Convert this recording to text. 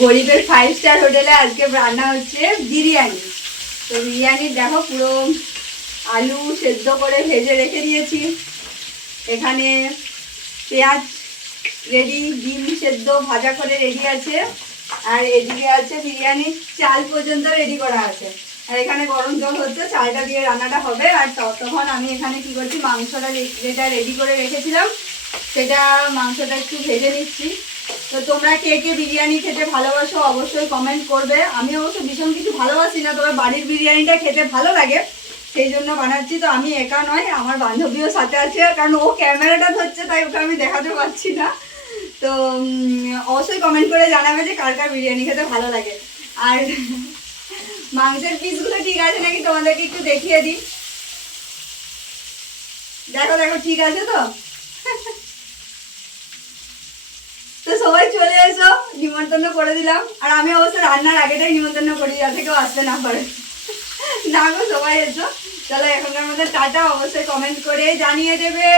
গরিবের 5 স্টার হোটেলে আজকে রান্না হচ্ছে বিরিয়ানি। তো বিরিয়ানি দেখো পুরো আলু সেদ্ধ করে ভেজে রেখে দিয়েছি, এখানে পেঁয়াজ রেডি, ডিম সেদ্ধ ভাজা করে রেডি আছে, আর এদিকে আছে বিরিয়ানির চাল পর্যন্ত রেডি করা আছে। আর এখানে গরম জল হচ্ছে, চালটা দিয়ে রান্নাটা হবে। আর তখন আমি এখানে কি করছি, মাংসটা যেটা রেডি করে রেখেছিলাম সেটা মাংসটা একটু ভেজে নিচ্ছি। তো তোমরা কে কে বিরিয়ানি খেতে ভালোবাসো অবশ্যই কমেন্ট করবে। আমি অবশ্য ভীষণ কিছু ভালোবাসি না, তবে বাড়ির বিরিয়ানিটা খেতে ভালো লাগে, সেই জন্য বানাচ্ছি। তো আমি একা নয়, আমার বান্ধবীও সাথে আছে, কারণ ও ক্যামেরাটা ধরছে তাই ওকে আমি দেখাতে পারছি না। তো অবশ্যই কমেন্ট করে জানাবে যে কার কার বিরিয়ানি খেতে ভালো লাগে। আর মাংসের পিসগুলো ঠিক আছে নাকি তোমাদেরকে একটু দেখিয়ে দিই। দেখো দেখো ঠিক আছে তো। তো সবাই চলে এসো, নিমন্ত্রণ করে দিলাম। আর আমি অবশ্য রান্নার আগেটাই নিমন্ত্রণ করি যাতে কেউ আসতে না পারে। না গো, সবাই এসো। চলো এখনকার মধ্যে টাটা, অবশ্যই কমেন্ট করে জানিয়ে দেবে।